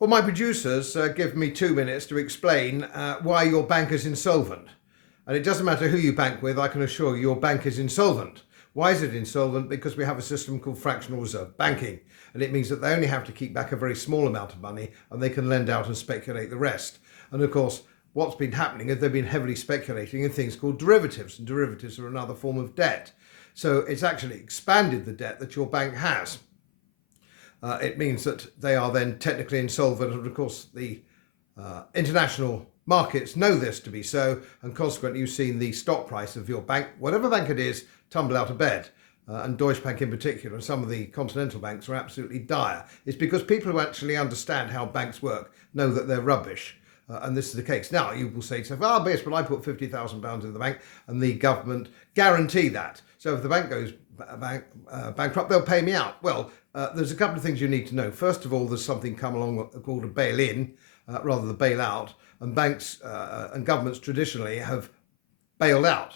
Well, my producers give me 2 minutes to explain why your bank is insolvent. And it doesn't matter who you bank with, I can assure you your bank is insolvent. Why is it insolvent? Because we have a system called fractional reserve banking. And it means that they only have to keep back a very small amount of money and they can lend out and speculate the rest. And of course, what's been happening is they've been heavily speculating in things called derivatives. And derivatives are another form of debt. So it's actually expanded the debt that your bank has. It means that they are then technically insolvent, and of course the international markets know this to be so, and consequently you've seen the stock price of your bank, whatever bank it is, tumble out of bed. And Deutsche Bank in particular, and some of the continental banks are absolutely dire. It's because people who actually understand how banks work know that they're rubbish. And this is the case. Now, you will say to yourself, yes, but I put £50,000 in the bank and the government guarantee that. So if the bank goes bankrupt, they'll pay me out. Well, there's a couple of things you need to know. First of all, there's something come along called a bail-in, rather than bail-out. And banks and governments traditionally have bailed out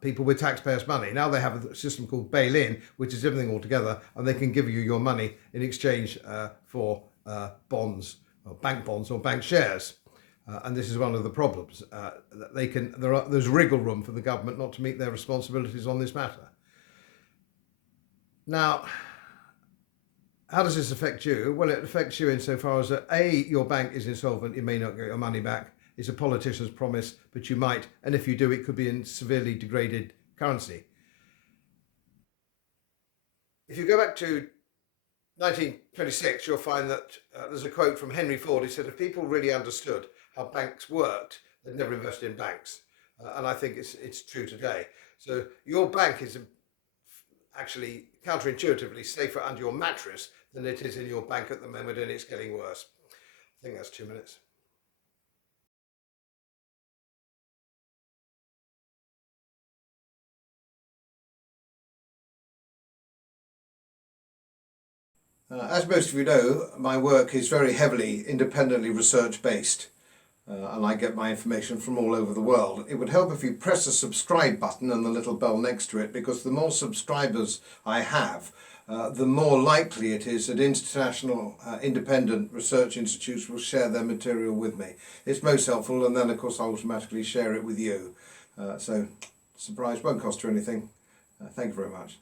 people with taxpayers' money. Now they have a system called bail-in, which is everything altogether, and they can give you your money in exchange for bonds, or bank shares. And this is one of the problems. There's wriggle room for the government not to meet their responsibilities on this matter. Now, how does this affect you? Well, it affects you insofar as that your bank is insolvent, you may not get your money back. It's a politician's promise, but you might, and if you do, it could be in severely degraded currency. If you go back to 1926, you'll find that there's a quote from Henry Ford. He said, if people really understood how banks worked, they'd never invest in banks. And I think it's true today. So your bank is actually counterintuitively safer under your mattress than it is in your bank at the moment, and it's getting worse. I think that's 2 minutes. As most of you know, my work is very heavily independently research based, and I get my information from all over the world. It would help if you press the subscribe button and the little bell next to it, because the more subscribers I have, the more likely it is that international independent research institutes will share their material with me. It's most helpful, and then of course I automatically share it with you. So surprise won't cost you anything. Thank you very much.